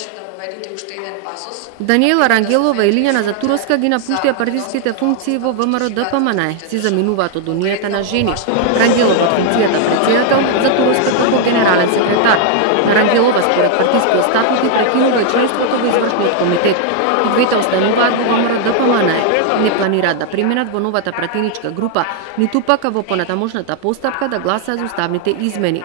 требаше да воведите уште еден пасос. Даниела Рангелова и Лиљана Затуровска ги напуштија партиските функции во ВМРО-ДПМНЕ, си заминуваат од Унијата на жени. Рангелова од функцијата председател, Затуровска како генерален секретар. Рангелова според партискиот статут и прекинува и членството во извршниот комитет. И двете остануваат во ВМРО-ДПМНЕ. Не планираат да преминат во новата пратеничка група, ниту пак во понатамошната постапка да гласаат за уставните измени.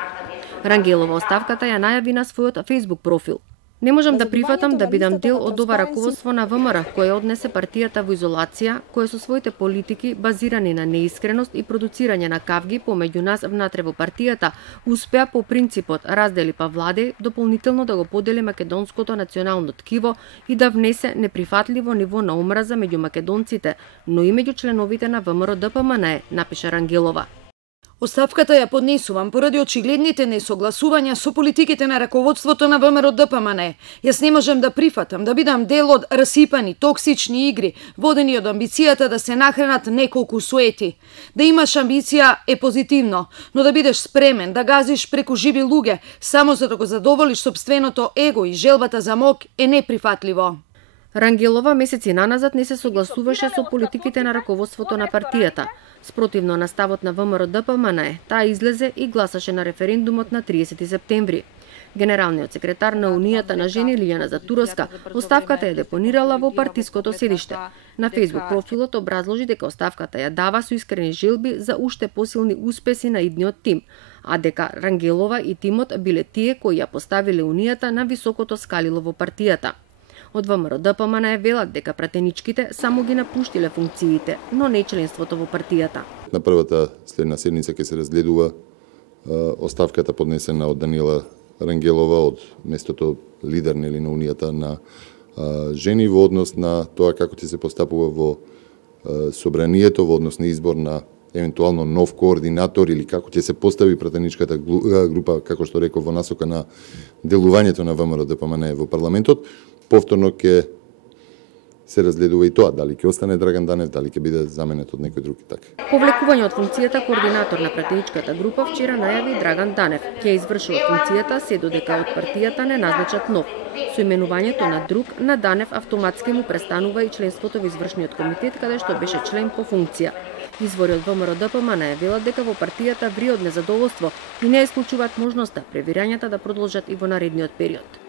Рангелова оставката ја најави на својот Facebook профил. Не можам да прифатам да бидам дел од ова раководство на ВМРО, кое однесе партијата во изолација, кое со своите политики, базирани на неискреност и продуцирање на кавги помеѓу нас внатре во партијата, успеа по принципот раздели па владе, дополнително да го подели македонското национално ткиво и да внесе неприфатливо ниво на омраза меѓу македонците, но и меѓу членовите на ВМРО-ДПМНЕ, напиша Рангелова. Оставката ја поднесувам поради очигледните несогласувања со политиките на раководството на ВМРО-ДПМНЕ. Јас не можам да прифатам да бидам дел од расипани, токсични игри, водени од амбицијата да се нахранат неколку суети. Да имаш амбиција е позитивно, но да бидеш спремен да газиш преку живи луѓе само за да го задоволиш сопственото его и желбата за мок е неприфатливо. Рангелова месеци наназад не се согласуваше со политиките на раководството на партијата. Спротивно на ставот на ВМРО-ДПМНЕ, таа излезе и гласаше на референдумот на 30 септември. Генералниот секретар на Унијата на жени Лиљана Затуровска оставката ја депонирала во партиското седиште. На Facebook профилот образложи дека оставката ја дава со искрени желби за уште посилни успеси на идниот тим, а дека Рангелова и тимот биле тие кои ја поставиле Унијата на високото скалило во партијата. Од ВМРО-ДПМНЕ велат дека пратеничките само ги напуштиле функциите, но не членството во партијата. На првата следна седница ќе се разгледува оставката поднесена од Даниела Рангелова од местото лидер на Унијата на жени во однос на тоа како ќе се постапува во собранието, во однос на избор на евентуално нов координатор или како ќе се постави пратеничката група, како што реков, во насока на делувањето на ВМРО-ДПМНЕ во парламентот. Повторно ќе се разгледува и тоа, дали ќе остане Драган Данев, дали ќе биде заменет од некој друг и така. Повлекување од функцијата координатор на пратеничката група вчера најави Драган Данев. Ќе извршува функцијата се додека од партијата не назначат нов. Со именувањето на друг, на Данев автоматски му престанува и членството во извршниот комитет, каде што беше член по функција. Извори од ВМРО-ДПМНЕ велат дека во партијата ври од незадоволство и не исклучуваат можноста превирањата да продолжат и во наредниот период.